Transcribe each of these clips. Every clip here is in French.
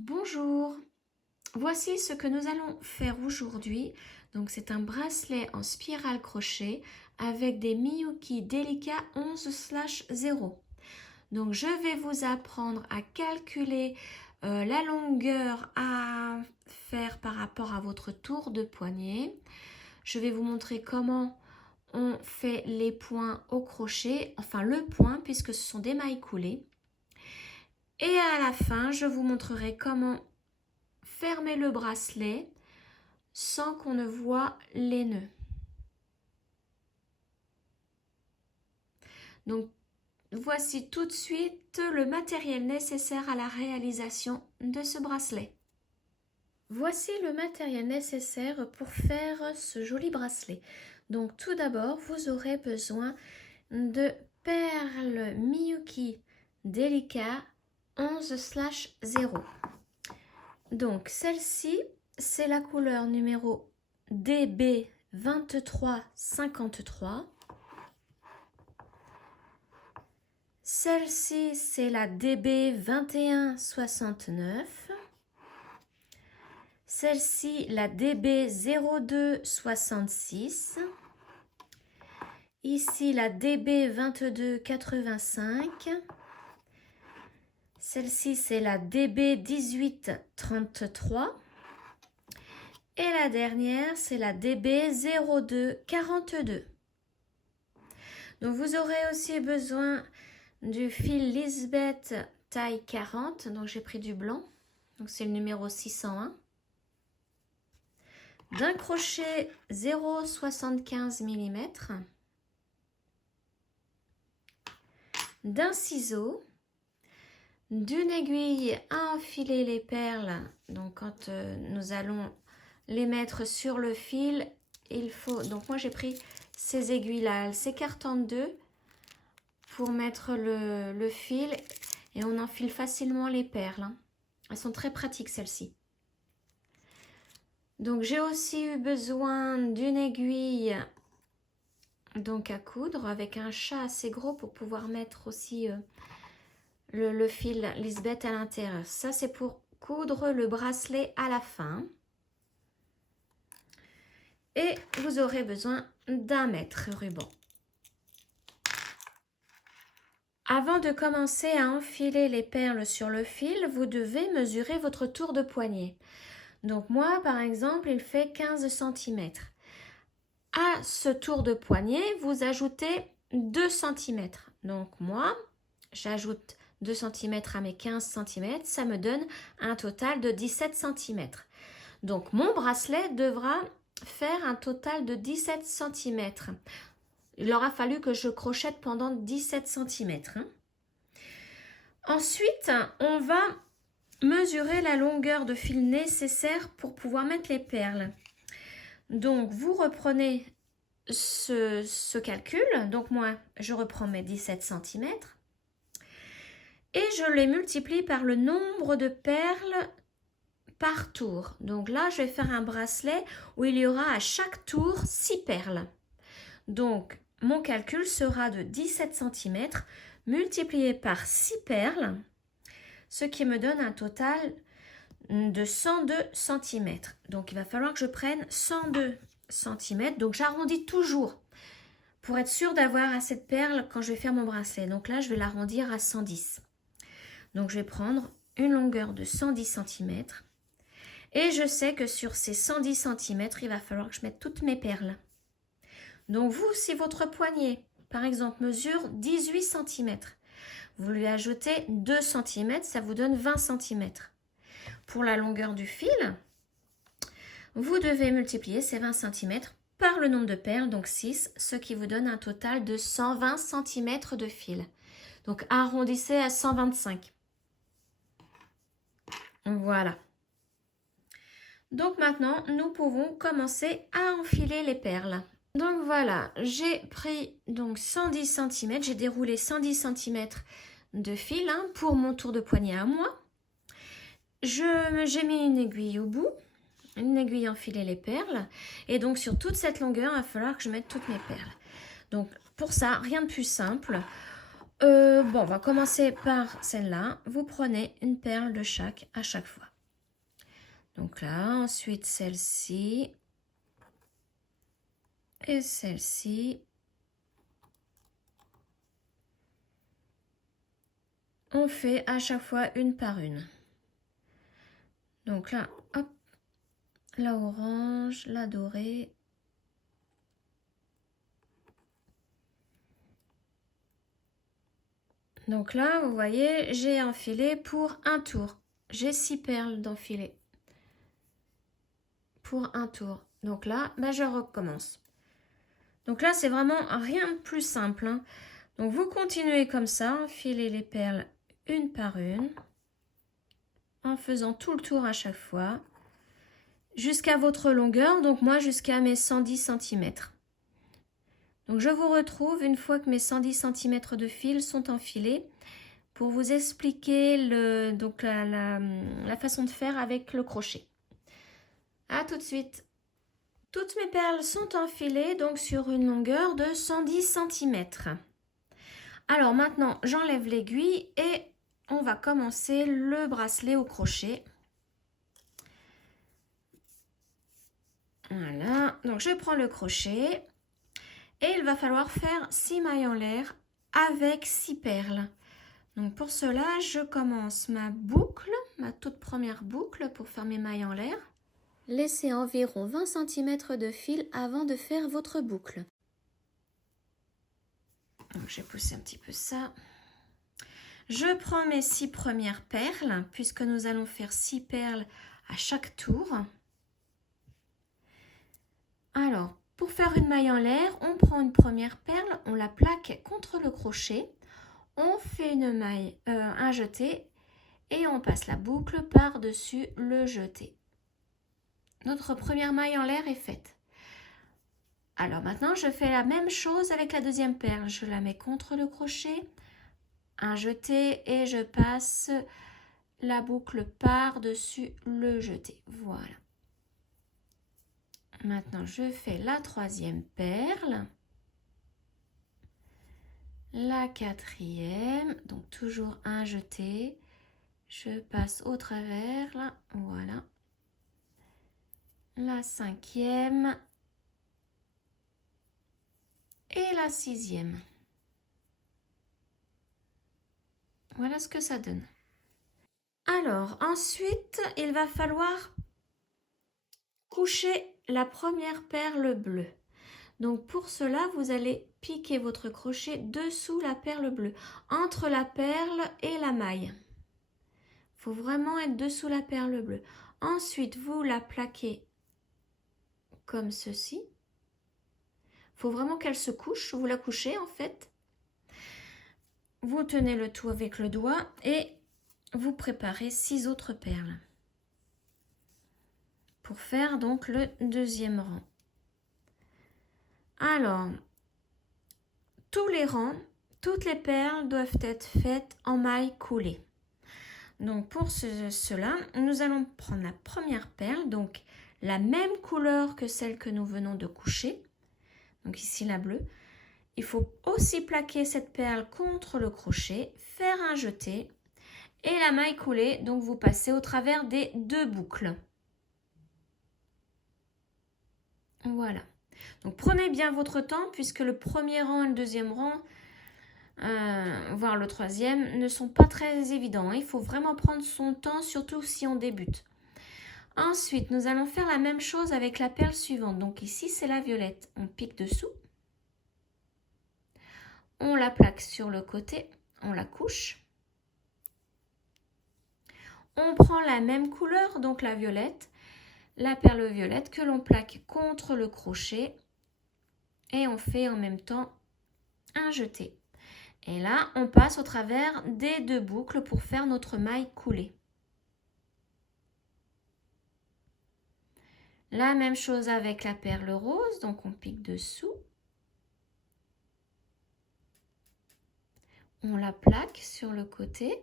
Bonjour, voici ce que nous allons faire aujourd'hui. Donc c'est un bracelet en spirale crochet avec des Miyuki Delica 11/0. Donc je vais vous apprendre à calculer la longueur à faire par rapport à votre tour de poignet. Je vais vous montrer comment on fait les points au crochet, enfin le point puisque ce sont des mailles coulées. Et à la fin, je vous montrerai comment fermer le bracelet sans qu'on ne voit les nœuds. Donc, voici tout de suite le matériel nécessaire à la réalisation de ce bracelet. Voici le matériel nécessaire pour faire ce joli bracelet. Donc, tout d'abord, vous aurez besoin de perles Miyuki Delica 11/0. Donc celle-ci, c'est la couleur numéro DB2353. Celle-ci, c'est la DB2169. Celle-ci, la DB0266. Ici, la DB2285. Celle-ci, c'est la DB1833. Et la dernière, c'est la DB0242. Donc, vous aurez aussi besoin du fil Lisbeth taille 40. Donc, j'ai pris du blanc. Donc, c'est le numéro 601. D'un crochet 0,75 mm. D'un ciseau. D'une aiguille à enfiler les perles. Donc quand nous allons les mettre sur le fil, il faut, donc moi j'ai pris ces aiguilles là, elles s'écartent en deux pour mettre le fil et on enfile facilement les perles. Elles sont très pratiques celles-ci. Donc j'ai aussi eu besoin d'une aiguille donc à coudre avec un chat assez gros pour pouvoir mettre aussi le fil Lisbeth à l'intérieur. Ça, c'est pour coudre le bracelet à la fin. Et vous aurez besoin d'1 mètre ruban. Avant de commencer à enfiler les perles sur le fil, vous devez mesurer votre tour de poignet. Donc moi, par exemple, il fait 15 cm. À ce tour de poignet, vous ajoutez 2 cm. Donc moi, j'ajoute 2 cm à mes 15 cm, ça me donne un total de 17 cm. Donc mon bracelet devra faire un total de 17 cm. Il aura fallu que je crochette pendant 17 cm. Ensuite, on va mesurer la longueur de fil nécessaire pour pouvoir mettre les perles. Donc vous reprenez ce calcul. Donc moi, je reprends mes 17 cm. Et je les multiplie par le nombre de perles par tour. Donc là, je vais faire un bracelet où il y aura à chaque tour 6 perles. Donc, mon calcul sera de 17 cm multiplié par 6 perles, ce qui me donne un total de 102 cm. Donc, il va falloir que je prenne 102 cm. Donc, j'arrondis toujours pour être sûre d'avoir assez de perles quand je vais faire mon bracelet. Donc là, je vais l'arrondir à 110. Donc, je vais prendre une longueur de 110 cm. Et je sais que sur ces 110 cm, il va falloir que je mette toutes mes perles. Donc, vous, si votre poignet, par exemple, mesure 18 cm, vous lui ajoutez 2 cm, ça vous donne 20 cm. Pour la longueur du fil, vous devez multiplier ces 20 cm par le nombre de perles, donc 6, ce qui vous donne un total de 120 cm de fil. Donc, arrondissez à 125. Voilà. Donc maintenant, nous pouvons commencer à enfiler les perles. Donc voilà, j'ai pris donc 110 cm, j'ai déroulé 110 cm de fil pour mon tour de poignet à moi. J'ai mis une aiguille au bout, une aiguille enfiler les perles. Et donc sur toute cette longueur, il va falloir que je mette toutes mes perles. Donc pour ça, rien de plus simple. On va commencer par celle-là. Vous prenez une perle de chaque à chaque fois. Donc là, ensuite celle-ci et celle-ci. On fait à chaque fois une par une. Donc là, hop, la orange, la dorée. Donc là, vous voyez, j'ai enfilé pour un tour. J'ai 6 perles d'enfiler pour un tour. Donc là, je recommence. Donc là, c'est vraiment rien de plus simple, hein. Donc vous continuez comme ça, enfilez les perles une par une, en faisant tout le tour à chaque fois, jusqu'à votre longueur, donc moi jusqu'à mes 110 cm. Donc je vous retrouve une fois que mes 110 cm de fil sont enfilés pour vous expliquer la façon de faire avec le crochet. À tout de suite. Toutes mes perles sont enfilées donc sur une longueur de 110 cm. Alors maintenant, j'enlève l'aiguille et on va commencer le bracelet au crochet. Voilà, donc je prends le crochet et il va falloir faire 6 mailles en l'air avec 6 perles. Donc pour cela, je commence ma boucle, ma toute première boucle pour faire mes mailles en l'air. Laissez environ 20 cm de fil avant de faire votre boucle. Donc j'ai poussé un petit peu ça. Je prends mes 6 premières perles, puisque nous allons faire 6 perles à chaque tour. Alors, pour faire une maille en l'air, on prend une première perle, on la plaque contre le crochet, on fait une maille, un jeté, et on passe la boucle par-dessus le jeté. Notre première maille en l'air est faite. Alors maintenant, je fais la même chose avec la deuxième perle. Je la mets contre le crochet, un jeté et je passe la boucle par-dessus le jeté. Voilà. Maintenant, je fais la troisième perle, la quatrième, donc toujours un jeté. Je passe au travers, là, voilà. La cinquième et la sixième. Voilà ce que ça donne. Alors, ensuite, il va falloir coucher la première perle bleue. Donc pour cela, vous allez piquer votre crochet dessous la perle bleue, entre la perle et la maille. Il faut vraiment être dessous la perle bleue. Ensuite, vous la plaquez comme ceci. Il faut vraiment qu'elle se couche, vous la couchez en fait. Vous tenez le tout avec le doigt et vous préparez 6 autres perles pour faire donc le deuxième rang. Alors, tous les rangs, toutes les perles doivent être faites en maille coulée. Donc pour cela, nous allons prendre la première perle, donc la même couleur que celle que nous venons de coucher. Donc ici la bleue. Il faut aussi plaquer cette perle contre le crochet, faire un jeté et la maille coulée, donc vous passez au travers des 2 boucles. Voilà. Donc prenez bien votre temps puisque le premier rang et le deuxième rang, voire le troisième, ne sont pas très évidents. Il faut vraiment prendre son temps, surtout si on débute. Ensuite, nous allons faire la même chose avec la perle suivante. Donc ici, c'est la violette. On pique dessous. On la plaque sur le côté. On la couche. On prend la même couleur, donc la violette, la perle violette que l'on plaque contre le crochet. Et on fait en même temps un jeté. Et là, on passe au travers des 2 boucles pour faire notre maille coulée. La même chose avec la perle rose, donc on pique dessous. On la plaque sur le côté.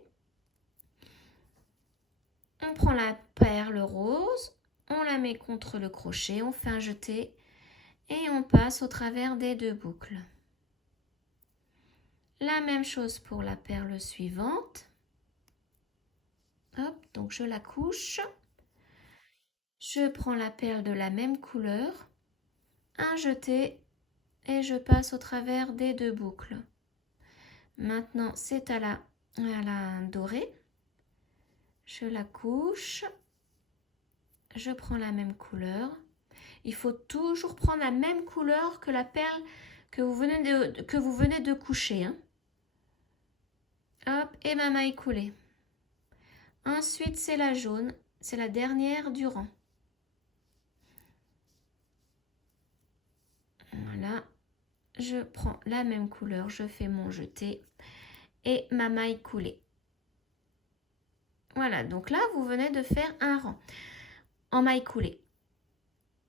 On prend la perle rose, on la met contre le crochet, on fait un jeté et on passe au travers des 2 boucles. La même chose pour la perle suivante. Hop, donc je la couche. Je prends la perle de la même couleur, un jeté et je passe au travers des 2 boucles. Maintenant, c'est à la dorée. Je la couche. Je prends la même couleur. Il faut toujours prendre la même couleur que la perle que vous venez de coucher. Hein. Hop, et ma maille coulée. Ensuite, c'est la jaune. C'est la dernière du rang. Voilà. Je prends la même couleur. Je fais mon jeté. Et ma maille coulée. Voilà, donc là, vous venez de faire un rang en maille coulée.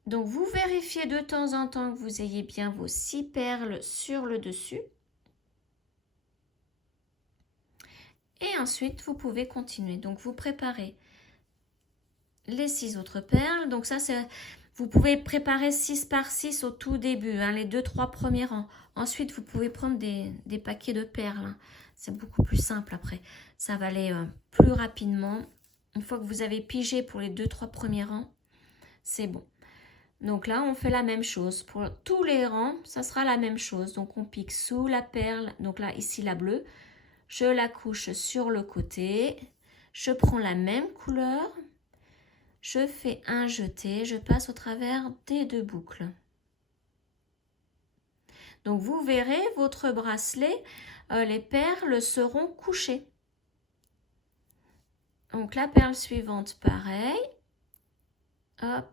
Donc, vous vérifiez de temps en temps que vous ayez bien vos 6 perles sur le dessus. Et ensuite, vous pouvez continuer. Donc, vous préparez les 6 autres perles. Donc, ça, c'est... Vous pouvez préparer 6 par 6 au tout début, hein, les 2-3 premiers rangs. Ensuite, vous pouvez prendre des paquets de perles. Hein. C'est beaucoup plus simple après. Ça va aller plus rapidement. Une fois que vous avez pigé pour les 2-3 premiers rangs, c'est bon. Donc là, on fait la même chose. Pour tous les rangs, ça sera la même chose. Donc, on pique sous la perle. Donc là, ici, la bleue. Je la couche sur le côté. Je prends la même couleur. Je fais un jeté. Je passe au travers des 2 boucles. Donc, vous verrez, votre bracelet, les perles seront couchées. Donc, la perle suivante, pareil. Hop.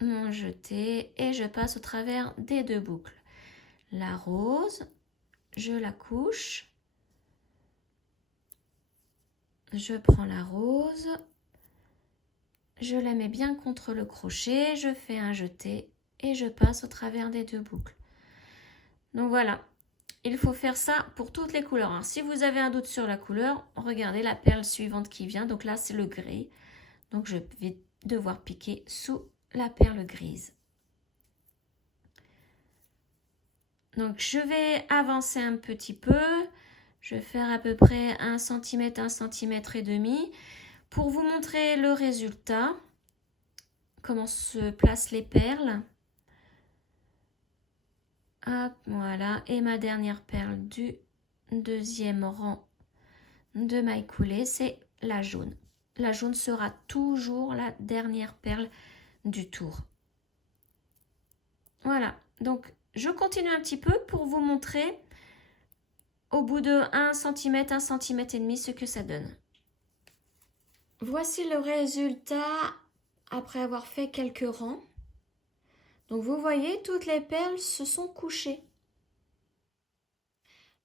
Mon jeté. Et je passe au travers des 2 boucles. La rose, je la couche. Je prends la rose. Je la mets bien contre le crochet. Je fais un jeté. Et je passe au travers des 2 boucles. Donc voilà, il faut faire ça pour toutes les couleurs. Alors, si vous avez un doute sur la couleur, regardez la perle suivante qui vient. Donc là, c'est le gris. Donc je vais devoir piquer sous la perle grise. Donc je vais avancer un petit peu. Je vais faire à peu près 1 cm, 1 cm et demi pour vous montrer le résultat. Comment se placent les perles. Hop, voilà. Et ma dernière perle du 2e rang de maille coulée, c'est la jaune. La jaune sera toujours la dernière perle du tour. Voilà. Donc, je continue un petit peu pour vous montrer au bout de 1 cm, 1 cm et demi ce que ça donne. Voici le résultat après avoir fait quelques rangs. Donc vous voyez, toutes les perles se sont couchées.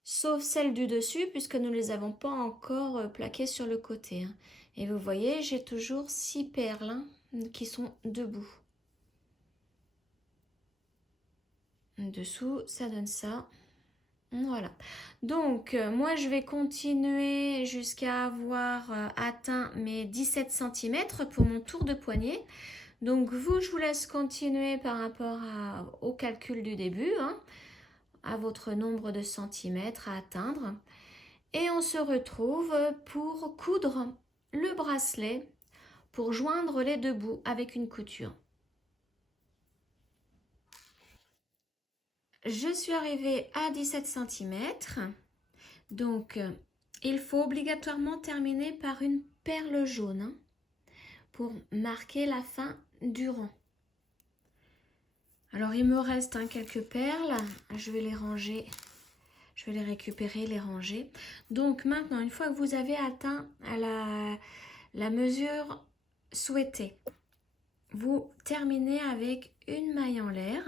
Sauf celle du dessus, puisque nous ne les avons pas encore plaquées sur le côté. Hein. Et vous voyez, j'ai toujours 6 perles hein, qui sont debout. Dessous, ça donne ça. Voilà. Donc, moi, je vais continuer jusqu'à avoir atteint mes 17 cm pour mon tour de poignet. Donc, vous, je vous laisse continuer par rapport au calcul du début, hein, à votre nombre de centimètres à atteindre. Et on se retrouve pour coudre le bracelet, pour joindre les 2 bouts avec une couture. Je suis arrivée à 17 cm. Donc, il faut obligatoirement terminer par une perle jaune hein, pour marquer la fin du rang. Alors, il me reste hein, quelques perles. Je vais les ranger. Je vais les récupérer, les ranger. Donc, maintenant, une fois que vous avez atteint la mesure souhaitée, vous terminez avec une maille en l'air.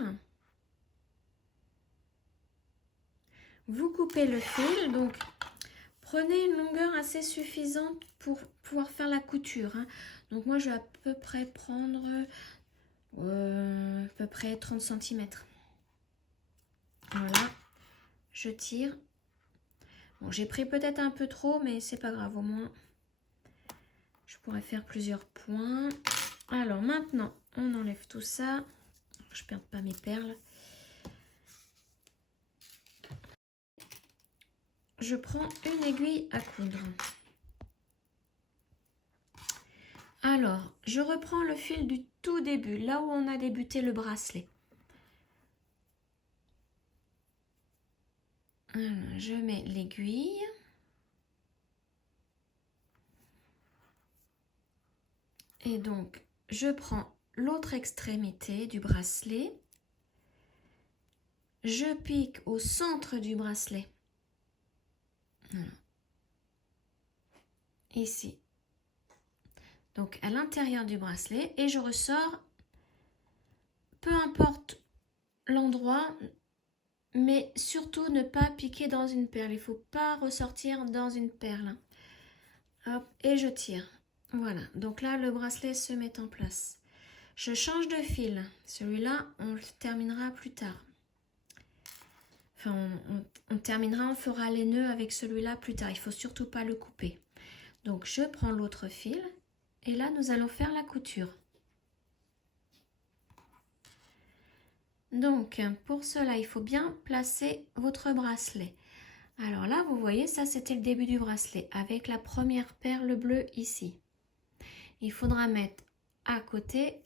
Vous coupez le fil. Donc, prenez une longueur assez suffisante pour pouvoir faire la couture. Hein. Donc moi, je vais à peu près prendre à peu près 30 cm. Voilà, je tire. Bon, j'ai pris peut-être un peu trop, mais c'est pas grave. Au moins, je pourrais faire plusieurs points. Alors maintenant, on enlève tout ça. Je ne perde pas mes perles. Je prends une aiguille à coudre. Alors, je reprends le fil du tout début, là où on a débuté le bracelet. Alors, je mets l'aiguille. Et donc, je prends l'autre extrémité du bracelet. Je pique au centre du bracelet. Voilà. Ici. Donc, à l'intérieur du bracelet. Et je ressors, peu importe l'endroit, mais surtout ne pas piquer dans une perle. Il ne faut pas ressortir dans une perle. Hop, et je tire. Voilà, donc là, le bracelet se met en place. Je change de fil. Celui-là, on le terminera plus tard. Enfin, on terminera, on fera les nœuds avec celui-là plus tard. Il ne faut surtout pas le couper. Donc, je prends l'autre fil. Et là, nous allons faire la couture. Donc, pour cela, il faut bien placer votre bracelet. Alors là, vous voyez, ça, c'était le début du bracelet avec la première perle bleue ici. Il faudra mettre à côté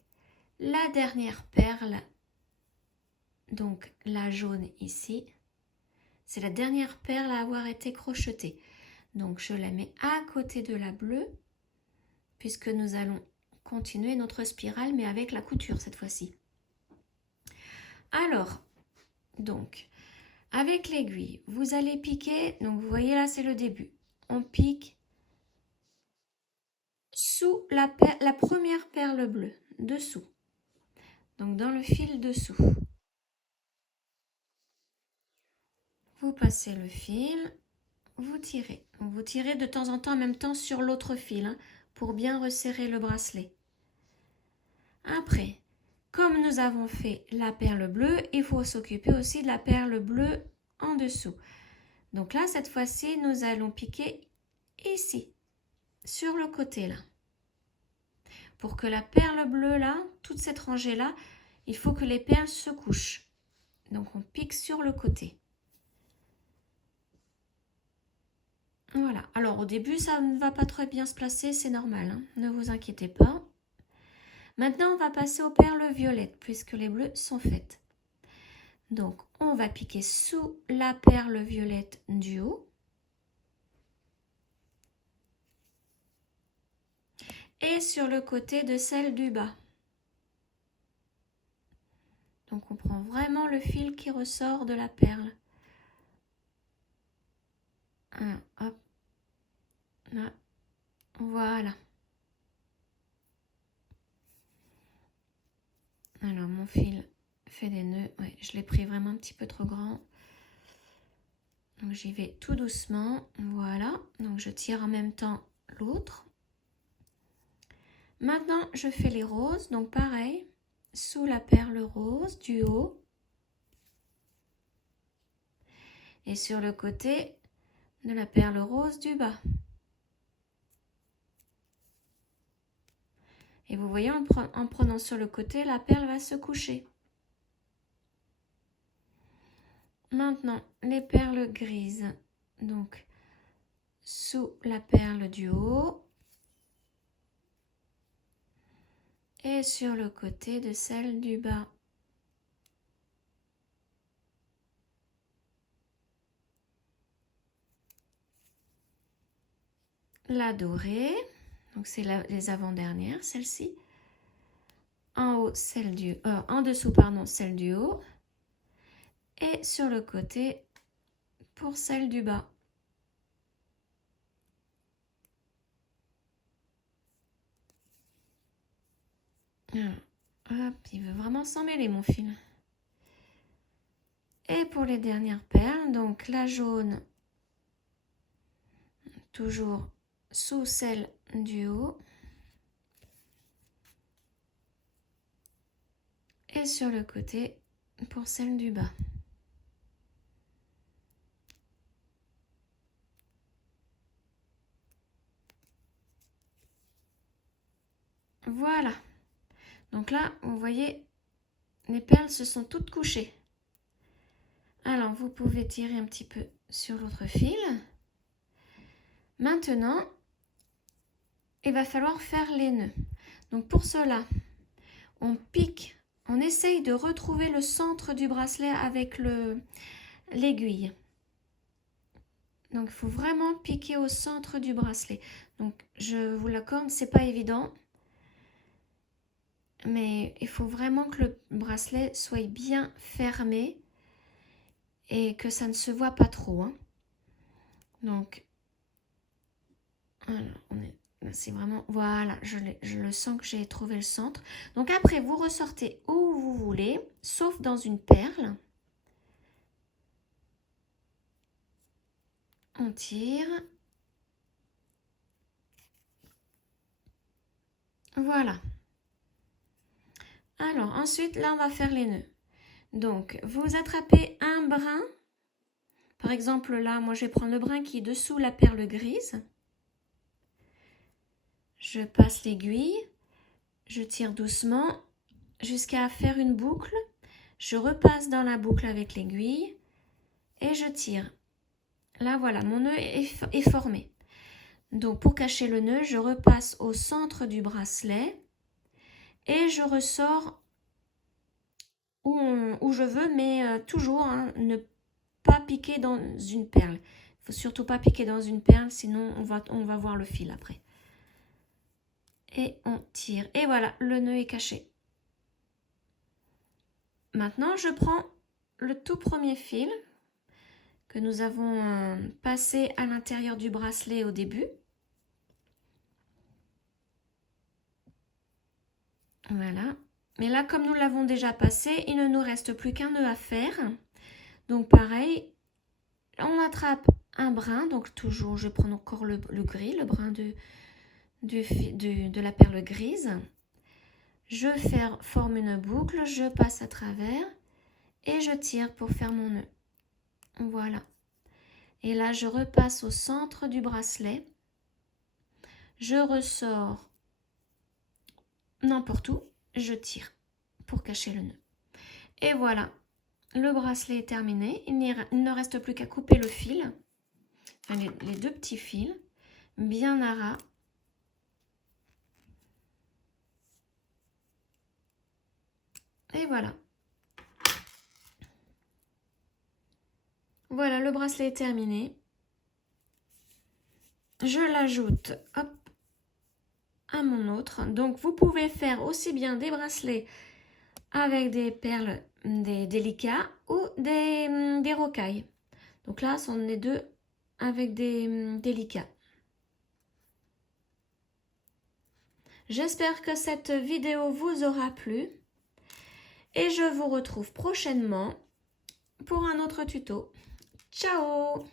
la dernière perle, donc la jaune ici. C'est la dernière perle à avoir été crochetée. Donc, je la mets à côté de la bleue, puisque nous allons continuer notre spirale, mais avec la couture cette fois-ci. Alors, donc, avec l'aiguille, vous allez piquer, donc vous voyez là, c'est le début. On pique sous la première perle bleue, dessous. Donc, dans le fil dessous. Vous passez le fil, vous tirez. Donc, vous tirez de temps en temps en même temps sur l'autre fil, hein, pour bien resserrer le bracelet. Après, comme nous avons fait la perle bleue, il faut s'occuper aussi de la perle bleue en dessous. Donc là, cette fois-ci, nous allons piquer ici, sur le côté là. Pour que la perle bleue là, toute cette rangée là, il faut que les perles se couchent. Donc on pique sur le côté. Voilà. Alors au début, ça ne va pas très bien se placer, c'est normal, hein. Ne vous inquiétez pas. Maintenant, on va passer aux perles violettes, puisque les bleues sont faites. Donc, on va piquer sous la perle violette du haut. Et sur le côté de celle du bas. Donc, on prend vraiment le fil qui ressort de la perle. Hop. Là. Voilà. Alors, mon fil fait des nœuds. Ouais, je l'ai pris vraiment un petit peu trop grand. Donc, j'y vais tout doucement. Voilà. Donc, je tire en même temps l'autre. Maintenant, je fais les roses. Donc, pareil, sous la perle rose du haut. Et sur le côté de la perle rose du bas. Et vous voyez, en prenant sur le côté, la perle va se coucher. Maintenant, les perles grises. Donc, sous la perle du haut. Et sur le côté de celle du bas. La dorée. Donc, c'est les avant-dernières, celle-ci. En haut, en dessous, pardon, celle du haut. Et sur le côté, pour celle du bas. Hop, il veut vraiment s'en mêler, mon fil. Et pour les dernières perles, donc la jaune, toujours sous celle du haut. Et sur le côté, pour celle du bas. Voilà. Donc là, vous voyez, les perles se sont toutes couchées. Alors, vous pouvez tirer un petit peu sur l'autre fil. Maintenant, il va falloir faire les nœuds. Donc pour cela, on pique, on essaye de retrouver le centre du bracelet avec l'aiguille. Donc il faut vraiment piquer au centre du bracelet. Donc je vous l'accorde, c'est pas évident. Mais il faut vraiment que le bracelet soit bien fermé et que ça ne se voit pas trop, hein. Donc, c'est vraiment, voilà, je le sens que j'ai trouvé le centre. Donc après, vous ressortez où vous voulez, sauf dans une perle. On tire. Voilà. Alors, ensuite, là, on va faire les nœuds. Donc, vous attrapez un brin. Par exemple, là, moi, je vais prendre le brin qui est dessous la perle grise. Je passe l'aiguille. Je tire doucement jusqu'à faire une boucle. Je repasse dans la boucle avec l'aiguille et je tire. Là, voilà, mon nœud est formé. Donc, pour cacher le nœud, je repasse au centre du bracelet et je ressors où je veux, mais toujours hein, ne pas piquer dans une perle. Il ne faut surtout pas piquer dans une perle, sinon on va voir le fil après. Et on tire. Et voilà, le nœud est caché. Maintenant, je prends le tout premier fil que nous avons passé à l'intérieur du bracelet au début. Voilà. Mais là, comme nous l'avons déjà passé, il ne nous reste plus qu'un nœud à faire. Donc pareil, on attrape un brin, donc toujours, je prends encore le gris, le brin de la perle grise. Je forme une boucle, je passe à travers et je tire pour faire mon nœud. Voilà. Et là, je repasse au centre du bracelet. Je ressors n'importe où, je tire pour cacher le nœud. Et voilà, le bracelet est terminé. Il ne reste plus qu'à couper le fil, enfin les deux petits fils, bien à ras. Et voilà. Voilà, le bracelet est terminé. Je l'ajoute, hop, à mon autre. Donc, vous pouvez faire aussi bien des bracelets avec des perles, des délicats ou des rocailles. Donc là, ce sont les deux avec des délicats. J'espère que cette vidéo vous aura plu et je vous retrouve prochainement pour un autre tuto. Ciao!